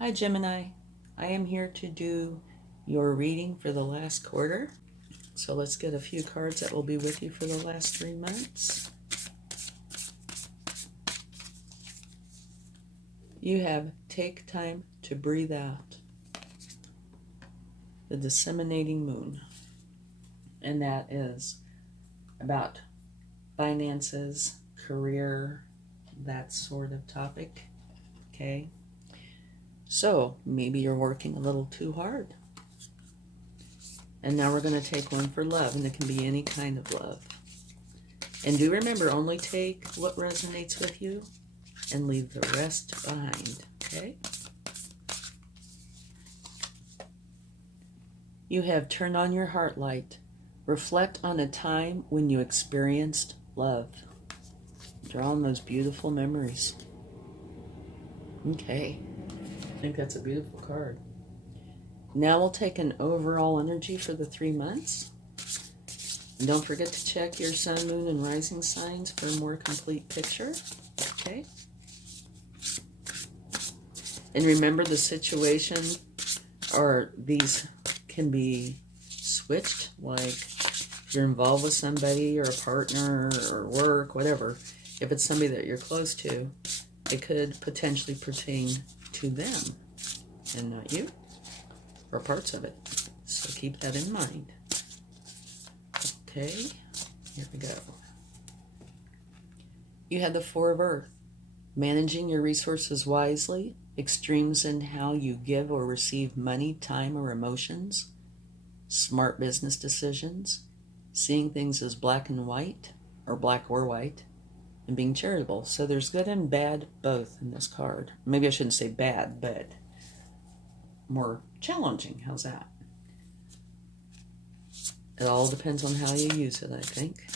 Hi Gemini, I am here to do your reading for the last quarter. So let's get a few cards that will be with you for the last 3 months. You have take time to breathe out. The disseminating moon. And that is about finances, career, that sort of topic. Okay? So maybe you're working a little too hard. And now we're going to take one for love, and it can be any kind of love. And do remember, only take what resonates with you and leave the rest behind, okay? You have turned on your heart light. Reflect on a time when you experienced love. Draw on those beautiful memories. Okay, I think that's a beautiful card. Now we'll take an overall energy for the 3 months. And don't forget to check your sun, moon, and rising signs for a more complete picture. Okay? And remember, the situation, or these can be switched, like if you're involved with somebody or a partner or work, whatever. If it's somebody that you're close to, it could potentially pertain to them and not you, or parts of it. So keep that in mind. Okay, here we go. You had the Four of Earth. Managing your resources wisely, extremes in how you give or receive money, time, or emotions, smart business decisions, seeing things as black and white, or black or white, and being charitable. So there's good and bad both in this card. Maybe I shouldn't say bad, but more challenging. How's that? It all depends on how you use it, I think.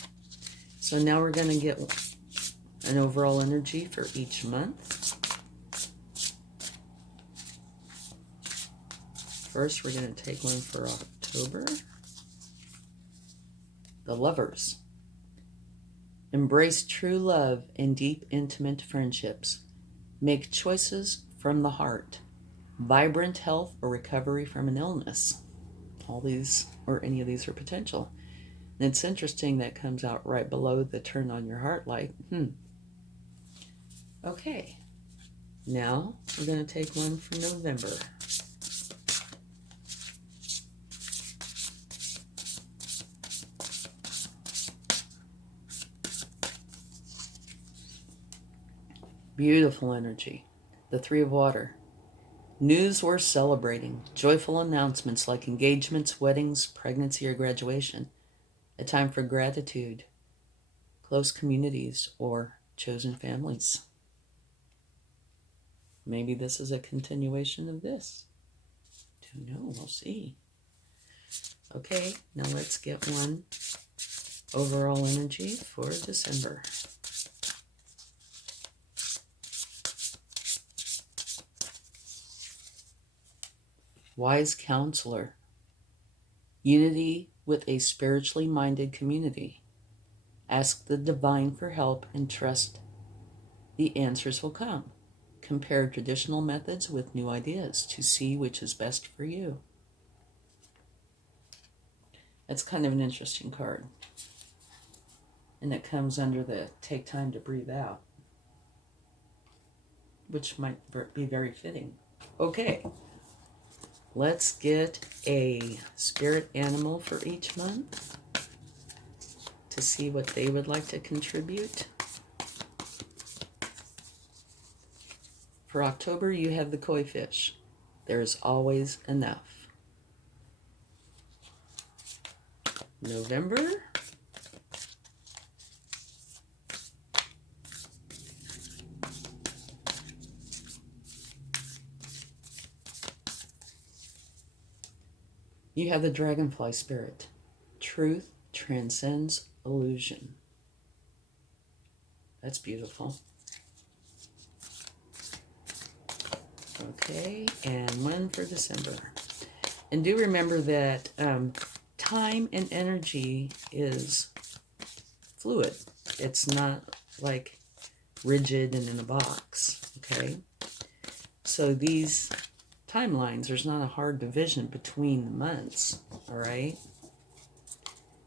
So now we're going to get an overall energy for each month. First, we're going to take one for October. The Lovers. Embrace true love and deep, intimate friendships. Make choices from the heart. Vibrant health or recovery from an illness. All these, or any of these, are potential. And it's interesting that comes out right below the turn on your heart light. Okay. Now, we're going to take one for November. Beautiful energy. The Three of Water. News worth celebrating. Joyful announcements like engagements, weddings, pregnancy, or graduation. A time for gratitude. Close communities or chosen families. Maybe this is a continuation of this. Don't know. We'll see. Okay, now let's get one overall energy for December. Wise counselor. Unity with a spiritually minded community. Ask the divine for help and trust the answers will come. Compare traditional methods with new ideas to see which is best for you. That's kind of an interesting card. And it comes under the take time to breathe out, which might be very fitting. Okay. Let's get a spirit animal for each month to see what they would like to contribute. For October, you have the koi fish. There is always enough. November, you have the dragonfly spirit. Truth transcends illusion. That's beautiful. Okay, and one for December. And do remember that time and energy is fluid. It's not like rigid and in a box, okay? So these timelines. There's not a hard division between the months, all right?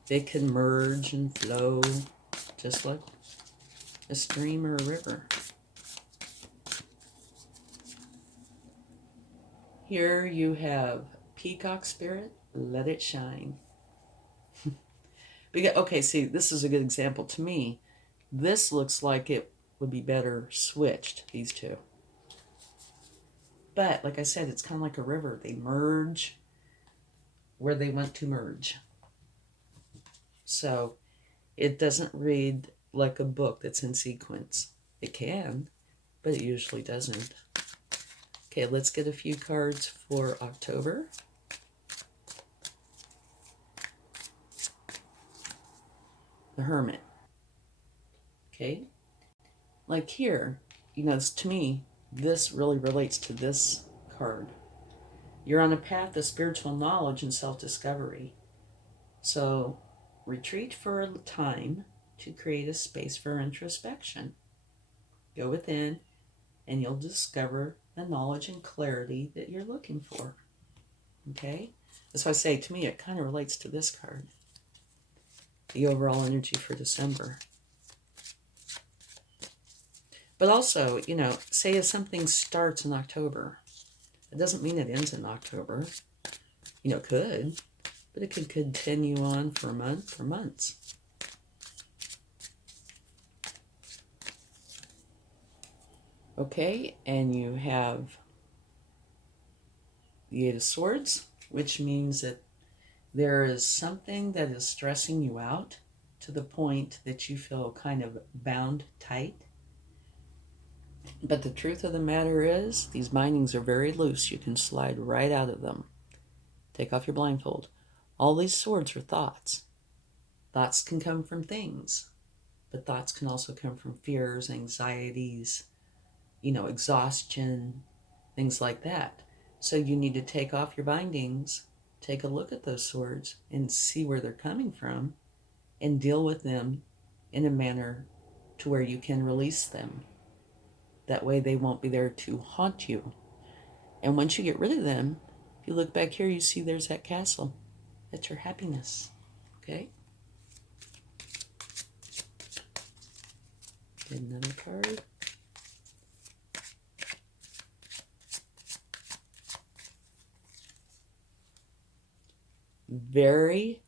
They can merge and flow just like a stream or a river. Here you have peacock spirit, let it shine. Okay, see, this is a good example to me. This looks like it would be better switched, these two. But, like I said, it's kind of like a river. They merge where they want to merge. So, it doesn't read like a book that's in sequence. It can, but it usually doesn't. Okay, let's get a few cards for October. The Hermit. Okay, like here, you know, to me, this really relates to this card. You're on a path of spiritual knowledge and self-discovery. So retreat for a time to create a space for introspection. Go within and you'll discover the knowledge and clarity that you're looking for. Okay? That's why I say, to me, it kind of relates to this card. The overall energy for December. But also, you know, say if something starts in October, it doesn't mean it ends in October. You know, it could, but it could continue on for a month or months. Okay, and you have the Eight of Swords, which means that there is something that is stressing you out to the point that you feel kind of bound tight. But the truth of the matter is, these bindings are very loose. You can slide right out of them. Take off your blindfold. All these swords are thoughts. Thoughts can come from things, but thoughts can also come from fears, anxieties, you know, exhaustion, things like that. So you need to take off your bindings, take a look at those swords, and see where they're coming from, and deal with them in a manner to where you can release them. That way they won't be there to haunt you. And once you get rid of them, if you look back here, you see there's that castle. That's your happiness. Okay? Get another card. Very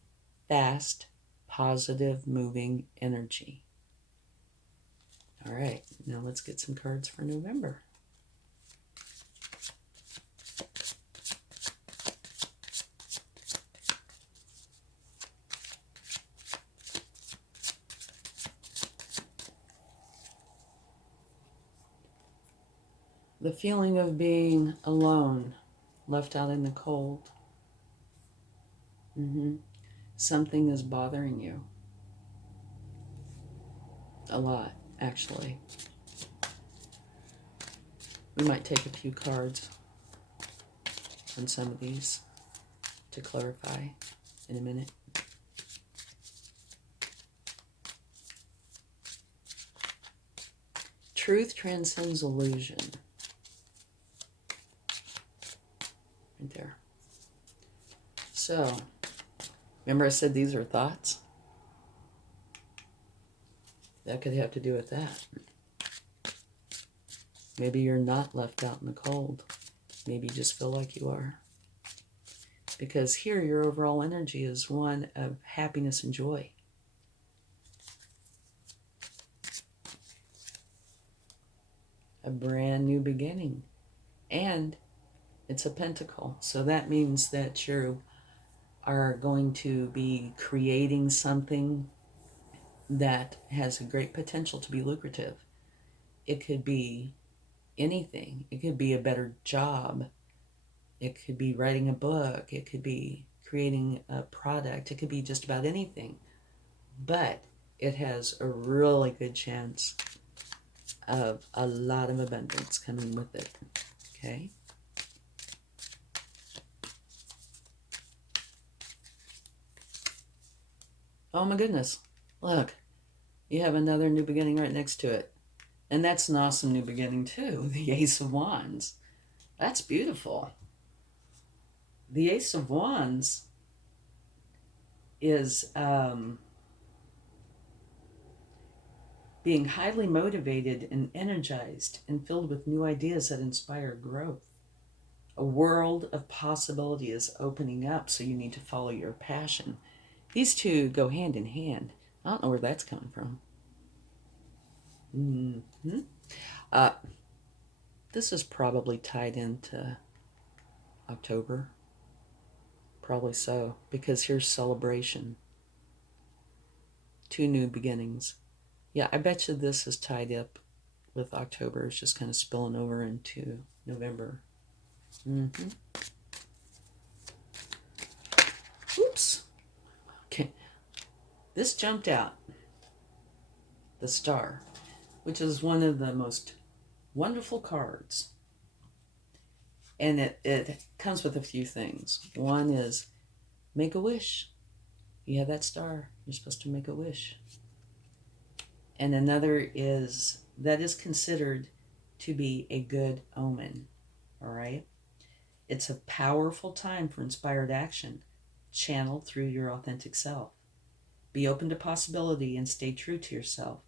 fast, positive, moving energy. All right, now let's get some cards for November. The feeling of being alone, left out in the cold. Something is bothering you. A lot, actually. We might take a few cards on some of these to clarify in a minute. Truth transcends illusion. Right there. So, remember I said these are thoughts? That could have to do with that. Maybe you're not left out in the cold. Maybe you just feel like you are. Because here your overall energy is one of happiness and joy. A brand new beginning. And it's a pentacle. So that means that you are going to be creating something that has a great potential to be lucrative. It could be anything. It could be a better job. It could be writing a book. It could be creating a product. It could be just about anything. But it has a really good chance of a lot of abundance coming with it. Okay? Oh my goodness. Look, you have another new beginning right next to it. And that's an awesome new beginning too. The Ace of Wands. That's beautiful. The Ace of Wands is being highly motivated and energized and filled with new ideas that inspire growth. A world of possibility is opening up, so you need to follow your passion. These two go hand in hand. I don't know where that's coming from. Mm-hmm. This is probably tied into October. Probably so, because here's celebration. 2 new beginnings. Yeah, I bet you this is tied up with October. It's just kind of spilling over into November. Mm-hmm. Oops. Okay. This jumped out. The Star, which is one of the most wonderful cards. And it comes with a few things. One is make a wish. You have that star. You're supposed to make a wish. And another is that is considered to be a good omen. All right? It's a powerful time for inspired action, channeled through your authentic self. Be open to possibility and stay true to yourself.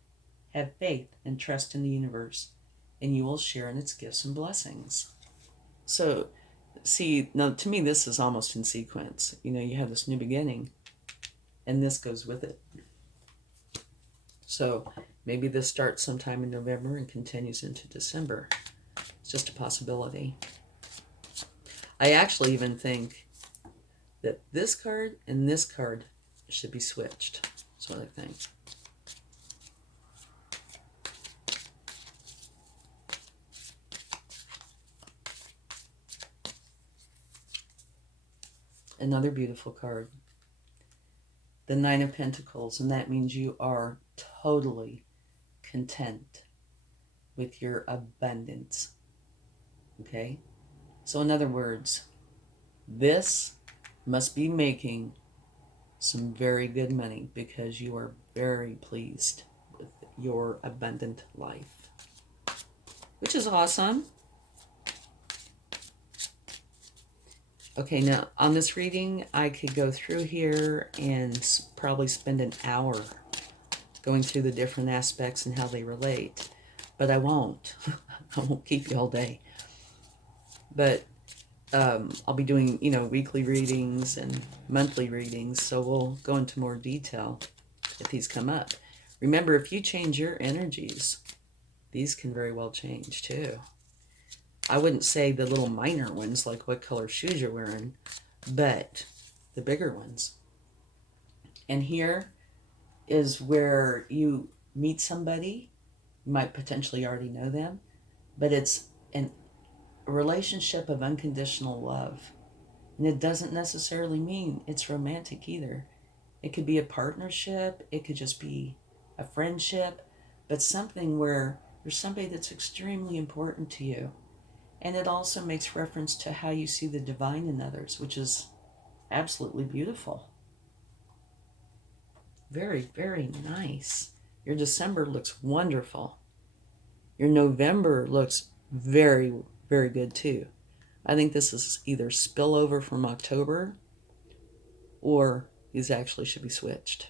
Have faith and trust in the universe, and you will share in its gifts and blessings. So, see, now to me, this is almost in sequence. You know, you have this new beginning, and this goes with it. So, maybe this starts sometime in November and continues into December. It's just a possibility. I actually even think that this card and this card should be switched. That's what I think. Another beautiful card. The Nine of Pentacles, and that means you are totally content with your abundance. Okay? So in other words, this must be making some very good money because you are very pleased with your abundant life, which is awesome. Okay, now on this reading, I could go through here and probably spend an hour going through the different aspects and how they relate, but I won't. I won't keep you all day. But I'll be doing, weekly readings and monthly readings, so we'll go into more detail if these come up. Remember, if you change your energies, these can very well change too. I wouldn't say the little minor ones, like what color shoes you're wearing, but the bigger ones. And here is where you meet somebody. You might potentially already know them, but it's a relationship of unconditional love. And it doesn't necessarily mean it's romantic either. It could be a partnership. It could just be a friendship, but something where there's somebody that's extremely important to you. And it also makes reference to how you see the divine in others, which is absolutely beautiful. Very, very nice. Your December looks wonderful. Your November looks very, very good too. I think this is either spillover from October or these actually should be switched.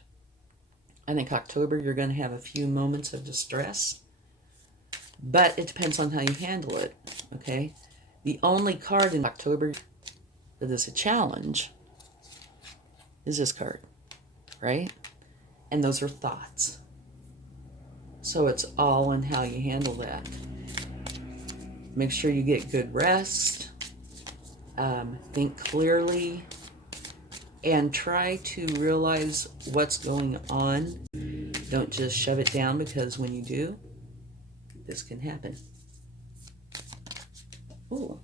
I think October you're going to have a few moments of distress, but it depends on how you handle it, okay? The only card in October that is a challenge is this card, right? And those are thoughts. So it's all in how you handle that. Make sure you get good rest, think clearly, and try to realize what's going on. Don't just shove it down, because when you do, this can happen. Ooh,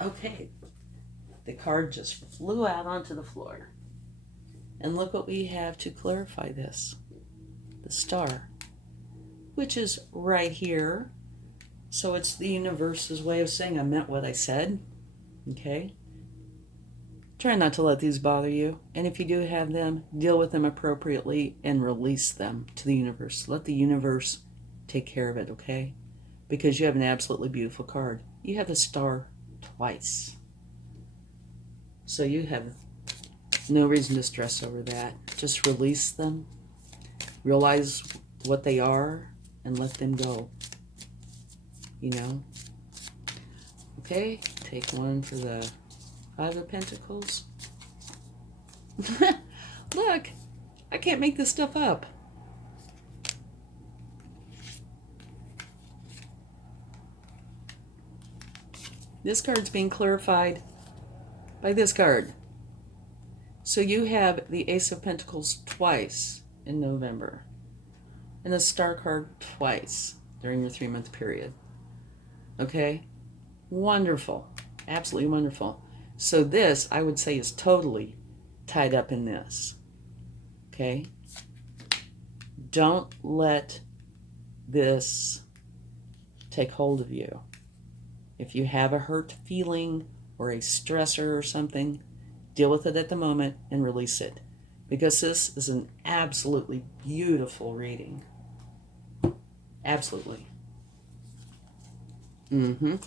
okay. The card just flew out onto the floor. And look what we have to clarify this. The Star, which is right here. So it's the universe's way of saying I meant what I said. Okay? Try not to let these bother you. And if you do have them, deal with them appropriately and release them to the universe. Let the universe take care of it, okay? Because you have an absolutely beautiful card. You have the Star twice. So you have no reason to stress over that. Just release them. Realize what they are and let them go. You know? Okay, take one for the Five of Pentacles. Look, I can't make this stuff up. This card's being clarified by this card. So you have the Ace of Pentacles twice in November, and the Star card twice during your 3-month period. Okay? Wonderful. Absolutely wonderful. So this, I would say, is totally tied up in this. Okay? Don't let this take hold of you. If you have a hurt feeling or a stressor or something, deal with it at the moment and release it. Because this is an absolutely beautiful reading. Absolutely. And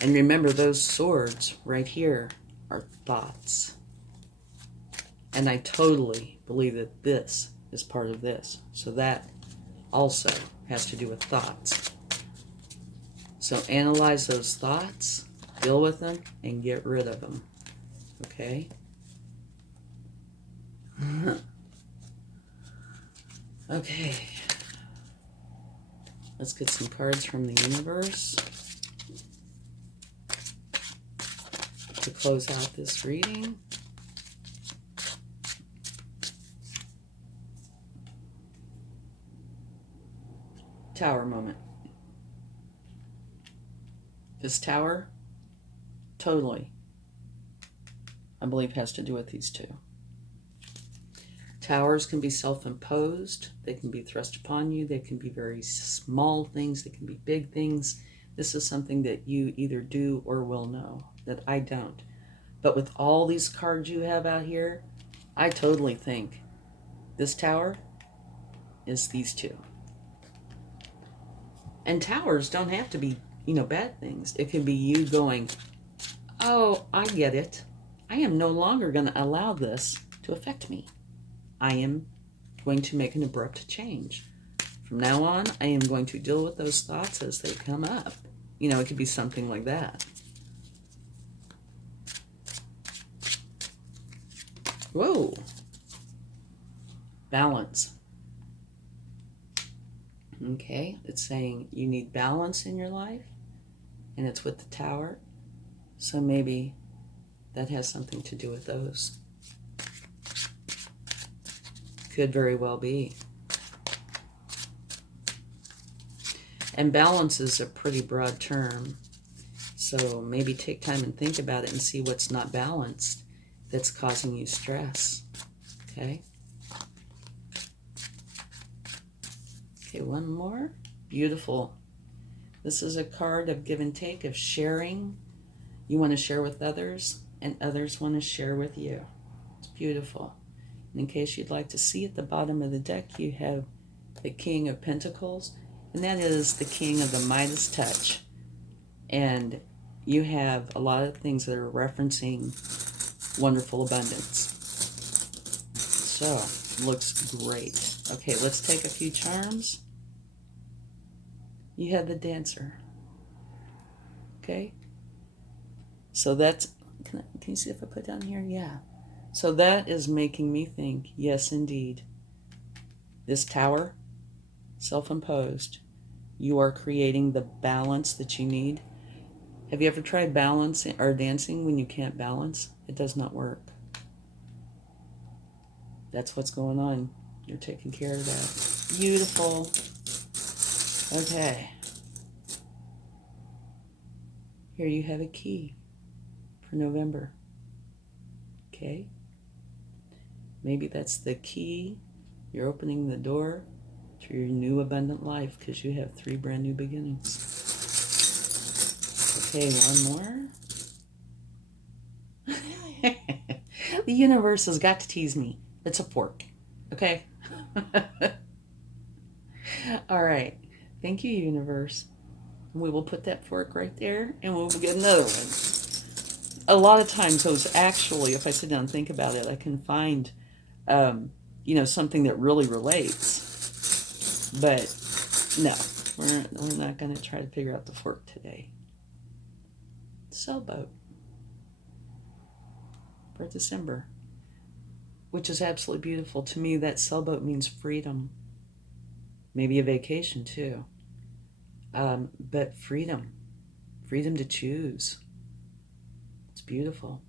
remember, those swords right here are thoughts. And I totally believe that this is part of this. So that also has to do with thoughts. So analyze those thoughts, deal with them, and get rid of them. Okay? Okay. Let's get some cards from the universe to close out this reading. Tower moment. This tower, totally, I believe, has to do with these two. Towers can be self-imposed. They can be thrust upon you. They can be very small things. They can be big things. This is something that you either do or will know, that I don't. But with all these cards you have out here, I totally think this tower is these two. And towers don't have to be, bad things. It could be you going, oh, I get it. I am no longer going to allow this to affect me. I am going to make an abrupt change. From now on, I am going to deal with those thoughts as they come up. It could be something like that. Whoa. Balance. Okay, it's saying you need balance in your life, and it's with the tower. So maybe that has something to do with those. Could very well be. And balance is a pretty broad term. So maybe take time and think about it and see what's not balanced that's causing you stress. Okay? Okay, one more. Beautiful. This is a card of give and take, of sharing. You want to share with others, and others want to share with you. It's beautiful. And in case you'd like to see, at the bottom of the deck, you have the King of Pentacles, and that is the King of the Midas touch. And you have a lot of things that are referencing wonderful abundance. So, looks great. Okay, let's take a few charms. You have the Dancer. Okay? So that's, can you see if I put down here? Yeah. So that is making me think, yes, indeed. This tower, self-imposed, you are creating the balance that you need. Have you ever tried balancing or dancing when you can't balance? It does not work. That's what's going on. You're taking care of that. Beautiful. Okay. Here you have a key for November. Okay. Maybe that's the key. You're opening the door to your new abundant life because you have 3 brand new beginnings. Okay, one more. The universe has got to tease me. It's a fork. Okay? All right. Thank you, universe. We will put that fork right there, and we'll get another one. a lot of times those actually, if I sit down and think about it, I can find, something that really relates. But no, we're not going to try to figure out the fork today. Sailboat for December, which is absolutely beautiful. To me, that sailboat means freedom. Maybe a vacation too. But freedom to choose. It's beautiful.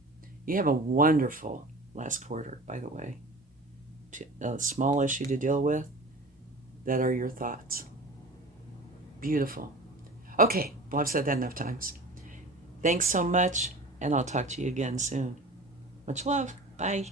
You have a wonderful last quarter, by the way. A small issue to deal with. That are your thoughts. Beautiful. Okay, well, I've said that enough times. Thanks so much, and I'll talk to you again soon. Much love. Bye.